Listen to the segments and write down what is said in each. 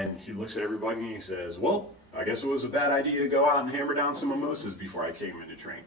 And he looks at everybody and he says, well, I guess it was a bad idea to go out and hammer down some mimosas before I came in to train.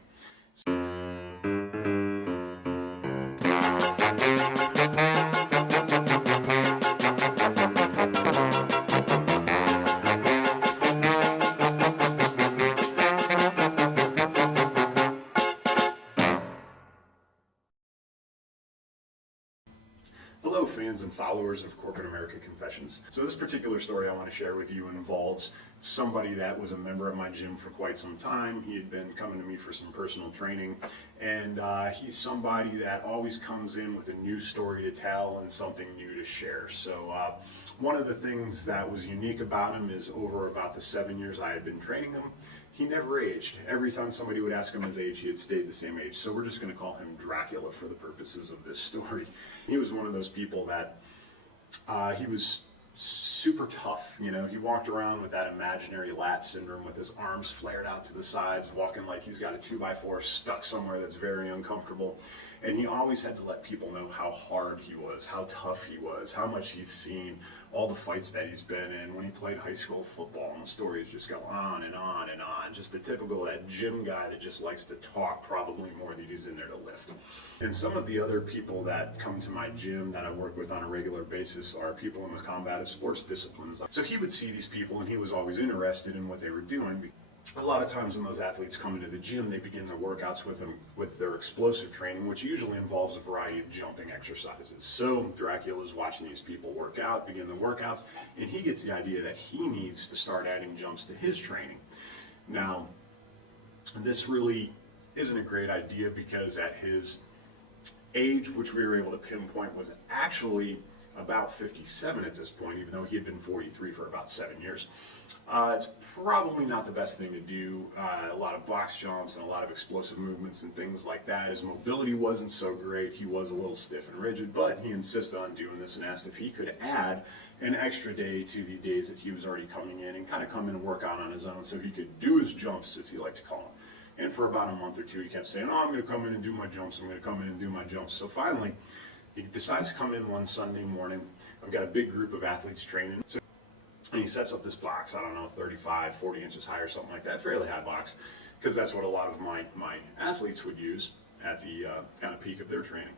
Hello fans and followers of Corporate America Confessions. So this particular story I want to share with you involves somebody that was a member of my gym for quite some time. He had been coming to me for some personal training, and he's somebody that always comes in with a new story to tell and something new to share. So one of the things that was unique about him is over about the 7 years I had been training him, he never aged. Every time somebody would ask him his age, he had stayed the same age. So we're just going to call him Dracula for the purposes of this story. He was one of those people that he was super tough. You know, he walked around with that imaginary lat syndrome with his arms flared out to the sides, walking like he's got a 2x4 stuck somewhere that's very uncomfortable. And he always had to let people know how hard he was, how tough he was, how much he's seen, all the fights that he's been in when he played high school football. And the stories just go on and on and on. Just the typical that gym guy that just likes to talk probably more than he's in there to lift. And some of the other people that come to my gym that I work with on a regular basis are people in the combative sports disciplines. So he would see these people and he was always interested in what they were doing. A lot of times when those athletes come into the gym, they begin their workouts with their explosive training, which usually involves a variety of jumping exercises. So Dracula's watching these people work out, begin the workouts, and he gets the idea that he needs to start adding jumps to his training. Now, this really isn't a great idea because at his age, which we were able to pinpoint, was actually about 57 at this point, even though he had been 43 for about 7 years. It's probably not the best thing to do. A lot of box jumps and a lot of explosive movements and things like that. His mobility wasn't so great. He was a little stiff and rigid, but he insisted on doing this and asked if he could add an extra day to the days that he was already coming in and kind of come in and work out on his own so he could do his jumps, as he liked to call them. And for about a month or two, he kept saying, oh, I'm going to come in and do my jumps. I'm going to come in and do my jumps. So finally, he decides to come in one Sunday morning. I've got a big group of athletes training. And he sets up this box, I don't know, 35, 40 inches high or something like that, fairly high box, because that's what a lot of my athletes would use at the kind of peak of their training.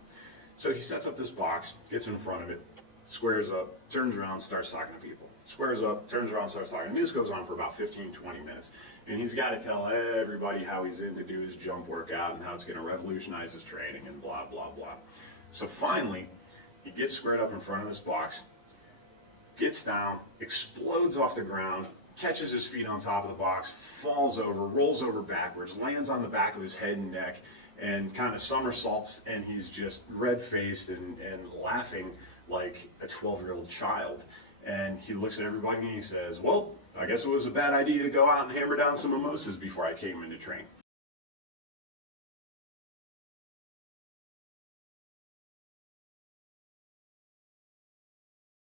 So he sets up this box, gets in front of it, squares up, turns around, starts talking to people. Squares up, turns around, starts talking. And this goes on for about 15, 20 minutes. And he's got to tell everybody how he's in to do his jump workout and how it's going to revolutionize his training and blah, blah, blah. So finally, he gets squared up in front of this box, gets down, explodes off the ground, catches his feet on top of the box, falls over, rolls over backwards, lands on the back of his head and neck, and kind of somersaults, and he's just red-faced and laughing like a 12-year-old child. And he looks at everybody and he says, well, I guess it was a bad idea to go out and hammer down some mimosas before I came in to train.